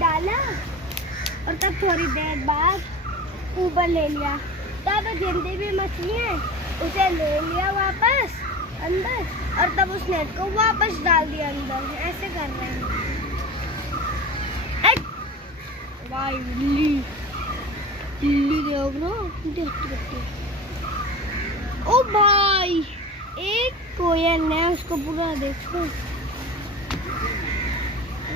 डाला और तब थोड़ी देर बाद ऊपर ले लिया। तब जितनी भी मछली है उसे ले लिया वापस अंदर और तब उस नेट को वापस डाल दिया अंदर। ऐसे कर रहे हैं। वाह बिल्ली देखो। ओ भाई एक कोयल ने उसको पूरा देखो।